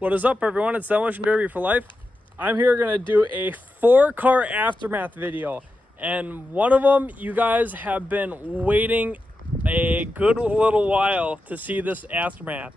What is up, everyone? It's Demolition Derby for Life. I'm here gonna do a 4-car aftermath video, and one of them you guys have been waiting a good little while to see this aftermath.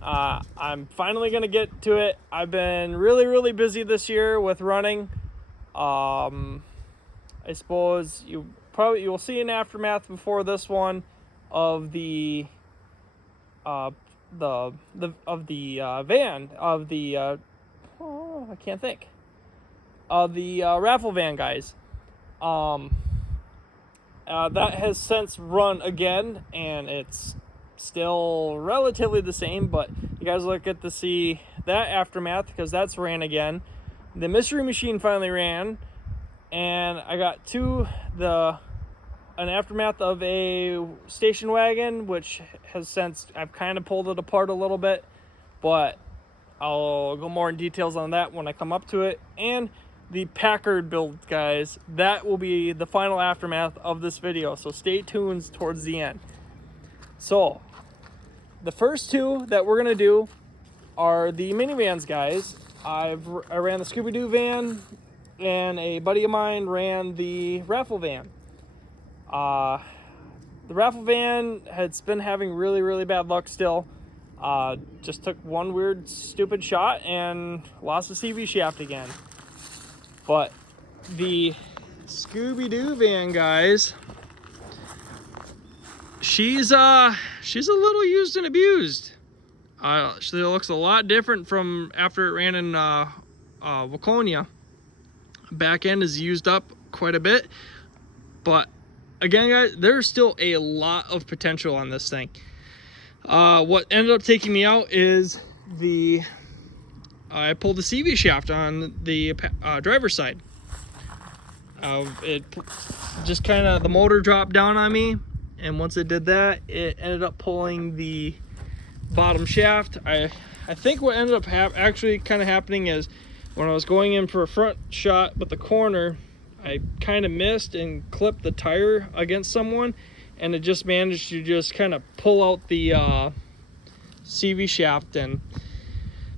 I'm finally gonna get to it. I've been really busy this year with running. I suppose you'll see an aftermath before this one of the van of the I can't think of the raffle van, guys. That has since run again, and it's still relatively the same, but you guys will get to see that aftermath because that's ran again. The mystery machine finally ran, and I got an aftermath of a station wagon, which has since, I've kind of pulled it apart a little bit, but I'll go more in details on that when I come up to it. And the Packard build, guys, that will be the final aftermath of this video, so stay tuned towards the end. So the first two that we're gonna do are the minivans, guys. I ran the ScoobyDoo van, and a buddy of mine ran the raffle van. The raffle van has been having really bad luck still. Just took one weird stupid shot and lost the CV shaft again. But the ScoobyDoo van, guys, she's a little used and abused. She looks a lot different from after it ran in Waconia. Back end is used up quite a bit, but again, guys, there's still a lot of potential on this thing. What ended up taking me out is I pulled the CV shaft on the driver's side. It just kind of, the motor dropped down on me, and once it did that, it ended up pulling the bottom shaft. I think what ended up actually kind of happening is when I was going in for a front shot with the corner, I kind of missed and clipped the tire against someone, and it just managed to just kind of pull out the CV shaft, and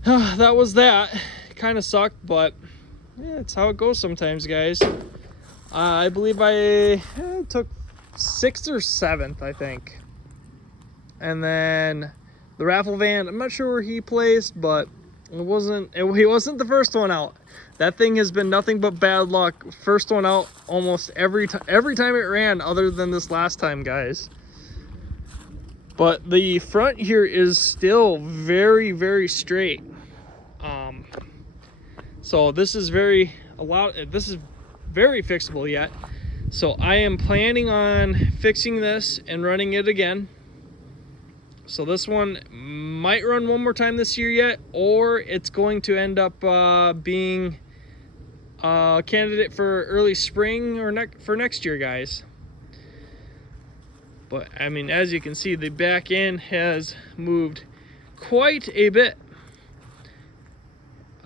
that was that. It kind of sucked, but yeah, it's how it goes sometimes, guys. I believe I took 6th or 7th, I think. And then the raffle van, I'm not sure where he placed, but he wasn't the first one out. That thing has been nothing but bad luck. First one out almost every time it ran, other than this last time, guys. But the front here is still very straight. So this is very fixable yet. So I am planning on fixing this and running it again. So this one might run one more time this year yet, or it's going to end up being a candidate for early spring or for next year, guys. But I mean, as you can see, the back end has moved quite a bit.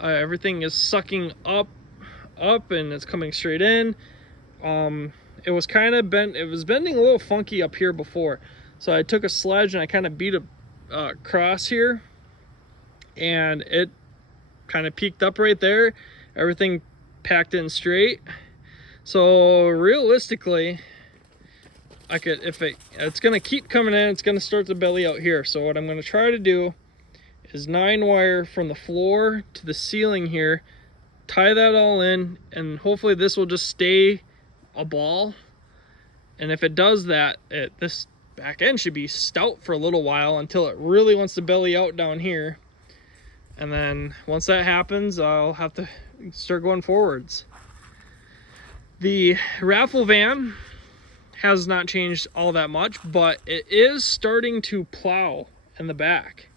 Everything is sucking up and it's coming straight in. It was kind of bent. It was bending a little funky up here before. So I took a sledge and I kind of beat a cross here, and it kind of peaked up right there. Everything packed in straight. So realistically, it's gonna keep coming in, it's gonna start to belly out here. So what I'm gonna try to do is 9 wire from the floor to the ceiling here, tie that all in, and hopefully this will just stay a ball. And if it does that, this back end should be stout for a little while until it really wants to belly out down here. And then once that happens, I'll have to start going forwards. The raffle van has not changed all that much, but it is starting to plow in the back.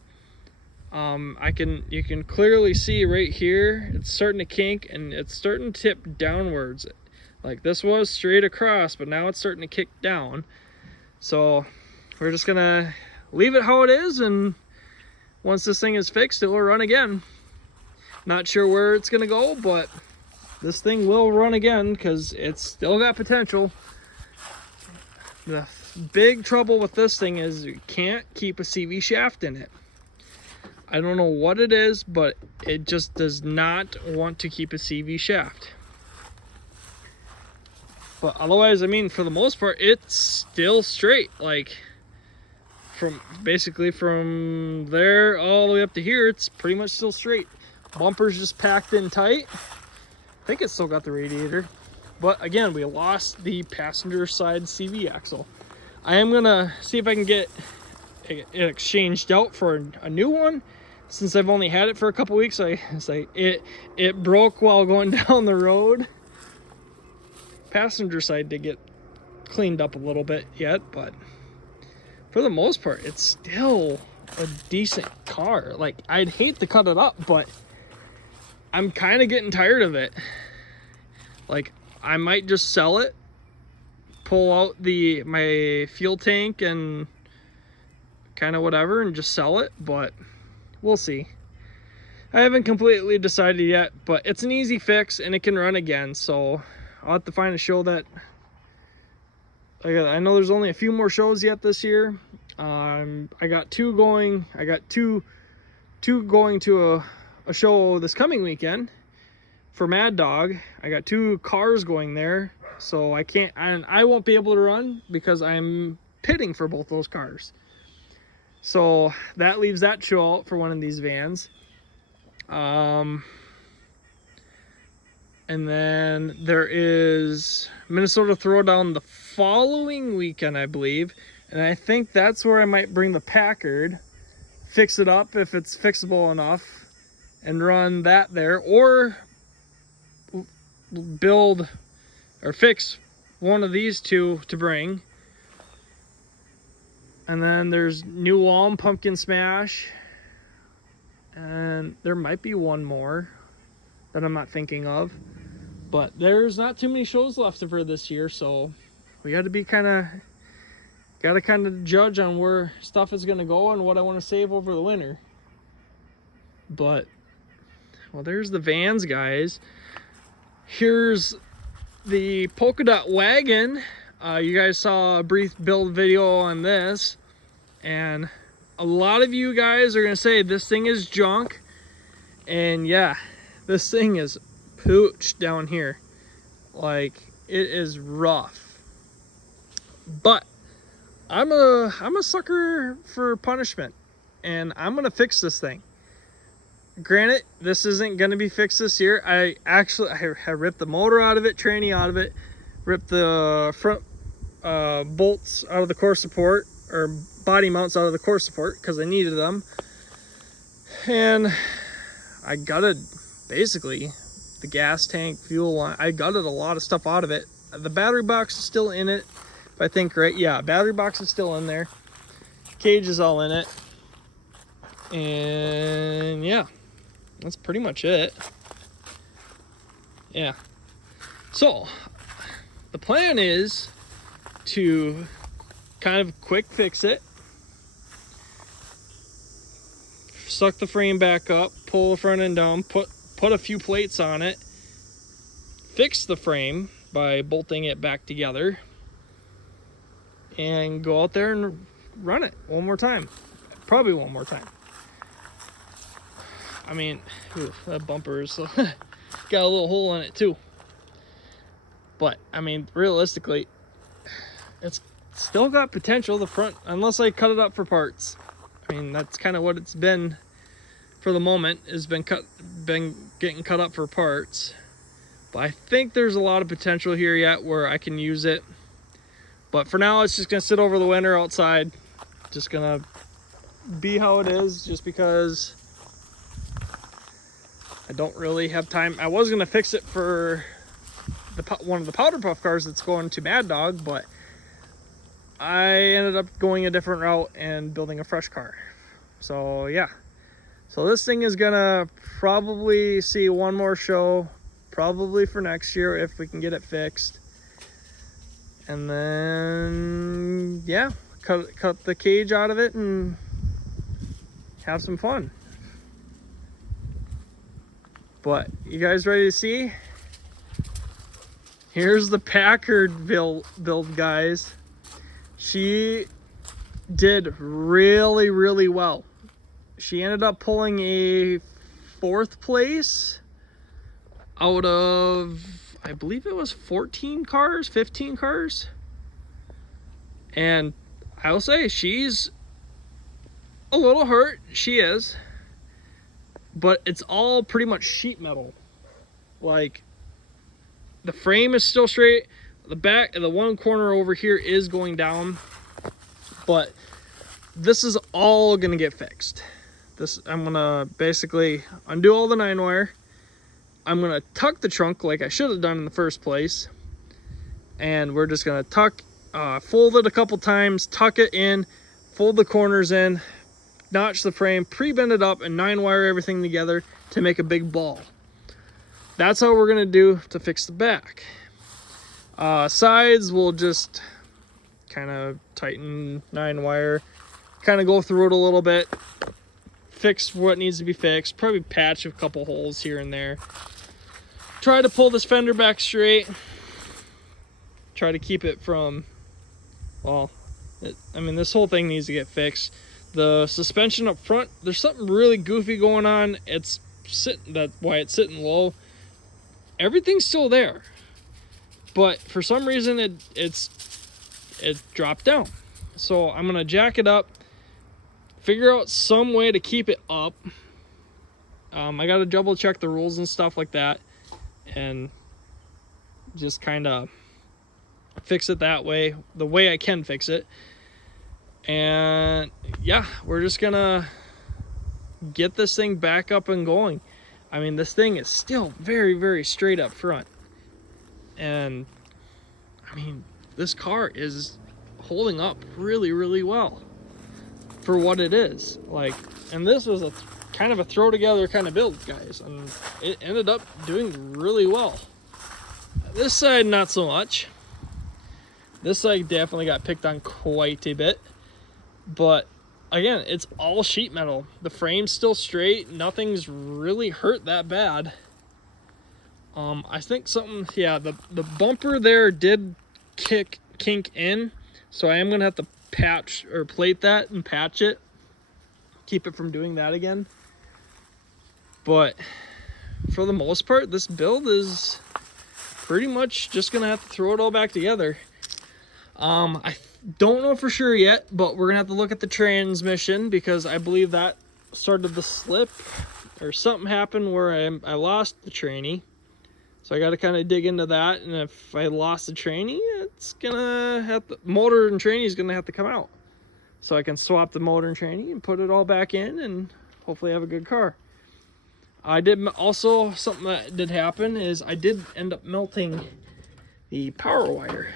You can clearly see right here, it's starting to kink and it's starting to tip downwards. Like this was straight across, but now it's starting to kick down. So we're just gonna leave it how it is, and once this thing is fixed, it will run again. Not sure where it's gonna go, but this thing will run again because it's still got potential. The big trouble with this thing is you can't keep a CV shaft in it. I don't know what it is, but it just does not want to keep a CV shaft. But otherwise, I mean, for the most part, it's still straight. Like, from basically from there all the way up to here, it's pretty much still straight. Bumper's just packed in tight. I think it's still got the radiator. But again, we lost the passenger side CV axle. I am gonna see if I can get it exchanged out for a new one. Since I've only had it for a couple weeks, it broke while going down the road. Passenger side did get cleaned up a little bit yet, but for the most part, it's still a decent car. Like, I'd hate to cut it up, but I'm kind of getting tired of it. Like, I might just sell it, pull out my fuel tank and kind of whatever and just sell it, but we'll see. I haven't completely decided yet, but it's an easy fix and it can run again, so I'll have to find a show that I know there's only a few more shows yet this year. I got two going. I got two going to a show this coming weekend for Mad Dog. I got 2 cars going there, so I won't be able to run because I'm pitting for both those cars. So that leaves that show out for one of these vans. And then there is Minnesota Throwdown the following weekend, I believe. And I think that's where I might bring the Packard, fix it up if it's fixable enough, and run that there. Or build or fix one of these 2 to bring. And then there's New Ulm Pumpkin Smash. And there might be one more that I'm not thinking of. But there's not too many shows left for this year, so we got to kind of judge on where stuff is going to go and what I want to save over the winter. But, well, there's the vans, guys. Here's the Polka Dot Wagon. You guys saw a brief build video on this, and a lot of you guys are going to say this thing is junk. And yeah, this thing is pooch down here. Like, it is rough. But I'm a sucker for punishment, and I'm gonna fix this thing. Granted, this isn't gonna be fixed this year. I ripped the motor out of it, tranny out of it, ripped the front bolts out of the core support, or body mounts out of the core support because I needed them, and I gutted basically the gas tank, fuel line. I gutted a lot of stuff out of it. The battery box is still in it, if I think right. Yeah, battery box is still in there. Cage is all in it. And yeah, that's pretty much it. Yeah. So, the plan is to kind of quick fix it. Suck the frame back up, pull the front end down, put a few plates on it, fix the frame by bolting it back together, and go out there and run it one more time. Probably one more time. I mean, that bumper is got a little hole in it too. But I mean, realistically, it's still got potential. The front, unless I cut it up for parts. I mean, that's kind of what it's been for the moment, has been getting cut up for parts. But I think there's a lot of potential here yet where I can use it. But for now, it's just gonna sit over the winter outside. Just gonna be how it is, just because I don't really have time. I was gonna fix it for one of the powder puff cars that's going to Mad Dog, but I ended up going a different route and building a fresh car. So yeah, so this thing is gonna probably see one more show, probably for next year if we can get it fixed. And then yeah, cut the cage out of it and have some fun. But you guys ready to see? Here's the Packard build, guys. She did really, really well. she ended up pulling a 4th place out of, I believe it was 14 cars, 15 cars. And I'll say she's a little hurt. She is. But it's all pretty much sheet metal. Like, the frame is still straight. The back, the one corner over here is going down. But this is all gonna get fixed. I'm gonna basically undo all the 9-wire. I'm gonna tuck the trunk like I should have done in the first place. And we're just gonna fold it a couple times, tuck it in, fold the corners in, notch the frame, pre-bend it up, and 9-wire everything together to make a big ball. That's how we're gonna do to fix the back. Sides, we'll just kind of tighten 9-wire, kind of go through it a little bit, fix what needs to be fixed, probably patch a couple holes here and there. Try to pull this fender back straight. Try to keep it from, well, I mean, this whole thing needs to get fixed. The suspension up front, there's something really goofy going on. It's sitting, that's why it's sitting low. Everything's still there, but for some reason it dropped down. So I'm gonna jack it up, figure out some way to keep it up. I gotta double check the rules and stuff like that, and just kind of fix it that way, the way I can fix it. And yeah, we're just gonna get this thing back up and going. I mean, this thing is still very, very straight up front. And I mean, this car is holding up really, really well for what it is. Like, and this was a kind of a throw together kind of build, guys, and it ended up doing really well. This side, not so much. This side definitely got picked on quite a bit. But again, it's all sheet metal. The frame's still straight. Nothing's really hurt that bad. I think something, yeah, the bumper there did kink in, so I am gonna have to patch or plate that and patch it, keep it from doing that again. But for the most part, this build is pretty much just gonna have to throw it all back together. I don't know for sure yet, but we're gonna have to look at the transmission, because I believe that started the slip, or something happened where I lost the tranny. So I got to kind of dig into that, and if I lost the tranny, it's gonna have to, motor and tranny is gonna have to come out, so I can swap the motor and tranny and put it all back in, and hopefully have a good car. I did also, something that did happen is I did end up melting the power wire.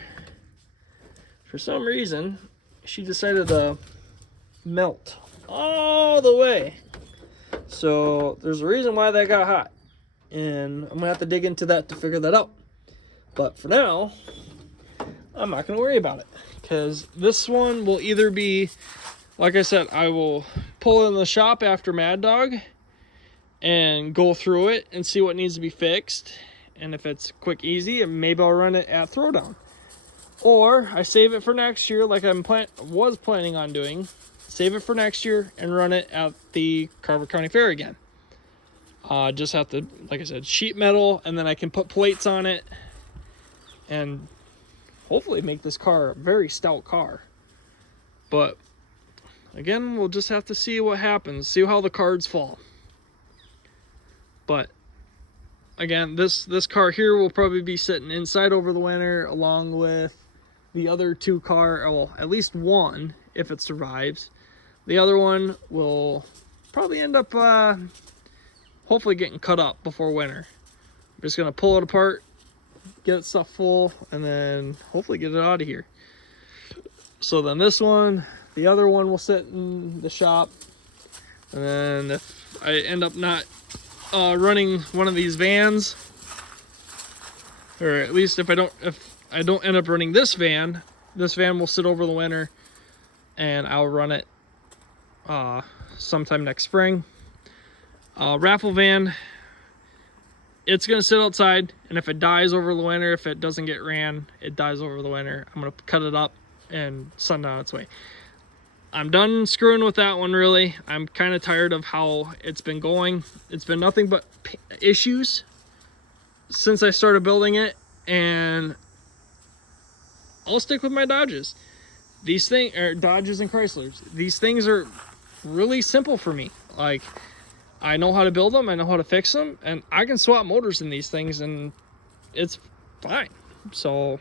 For some reason, she decided to melt all the way. So there's a reason why that got hot, and I'm gonna have to dig into that to figure that out. But for now, I'm not gonna worry about it, because this one will either be, like I said, I will pull it in the shop after Mad Dog and go through it and see what needs to be fixed. And if it's quick, easy, maybe I'll run it at Throwdown. Or I save it for next year, like I was planning on doing. Save it for next year and run it at the Carver County Fair again. Just have to, like I said, sheet metal, and then I can put plates on it and hopefully make this car a very stout car. But again, we'll just have to see what happens, see how the cards fall. But again, this car here will probably be sitting inside over the winter, along with the other two car, well, at least one, if it survives. The other one will probably end up hopefully getting cut up before winter. I'm just gonna pull it apart, get it stuff full, and then hopefully get it out of here. So then this one, the other one will sit in the shop, and then if I end up not running one of these vans, or at least if I don't end up running this van will sit over the winter, and I'll run it sometime next spring. Raffle van, it's gonna sit outside, and if it dies over the winter, if it doesn't get ran, it dies over the winter, I'm gonna cut it up and send it on its way. I'm done screwing with that one, really. I'm kind of tired of how it's been going. It's been nothing but issues since I started building it, and I'll stick with my Dodges. These things are Dodges and Chryslers. These things are really simple for me. Like, I know how to build them, I know how to fix them, and I can swap motors in these things, and it's fine. So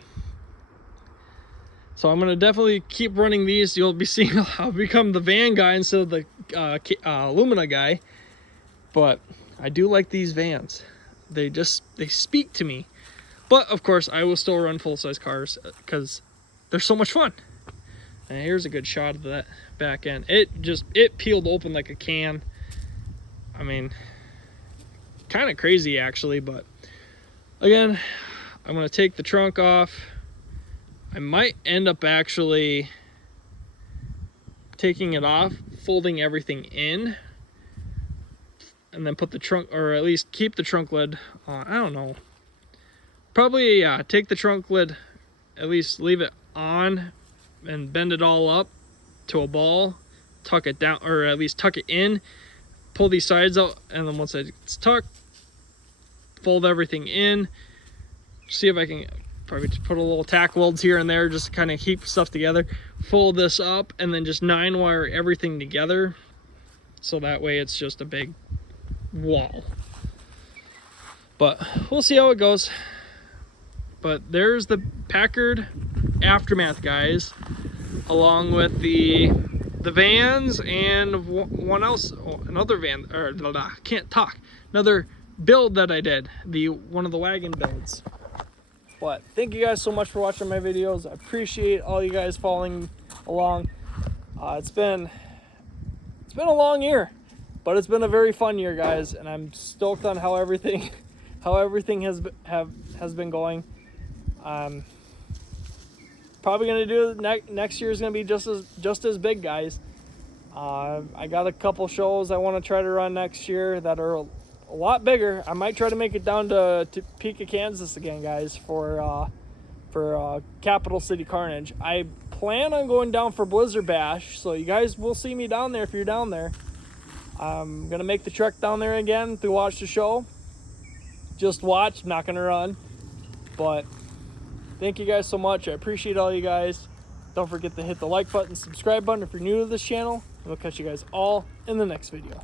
I'm gonna definitely keep running these. You'll be seeing I'll become the van guy instead of the Lumina guy. But I do like these vans. They speak to me. But of course, I will still run full-size cars because they're so much fun. And here's a good shot of that back end. It peeled open like a can. I mean, kind of crazy actually. But again, I'm gonna take the trunk off. I might end up actually taking it off, folding everything in, and then put the trunk, or at least keep the trunk lid on. I don't know. Probably, yeah, take the trunk lid, at least leave it on, and bend it all up to a ball, tuck it down, or at least tuck it in, pull these sides out, and then once it's tucked, fold everything in, see if I can probably just put a little tack welds here and there just to kind of keep stuff together, fold this up, and then just 9-wire everything together so that way it's just a big wall. But we'll see how it goes. But there's the Packard Aftermath, guys, along with the vans and one else, another van, or can't talk, another build that I did, one of the wagon builds. But thank you guys so much for watching my videos. I appreciate all you guys following along. It's been a long year, but it's been a very fun year, guys, and I'm stoked on how everything has been going. Probably gonna do next year is gonna be just as big, guys. I got a couple shows I want to try to run next year that are a lot bigger. I might try to make it down to Topeka, Kansas again, guys, for Capital City Carnage. I plan on going down for Blizzard Bash, so you guys will see me down there if you're down there. I'm gonna make the trek down there again to watch the show. Just watch, I'm not gonna run. But thank you guys so much. I appreciate all you guys. Don't forget to hit the like button, subscribe button if you're new to this channel, and we'll catch you guys all in the next video.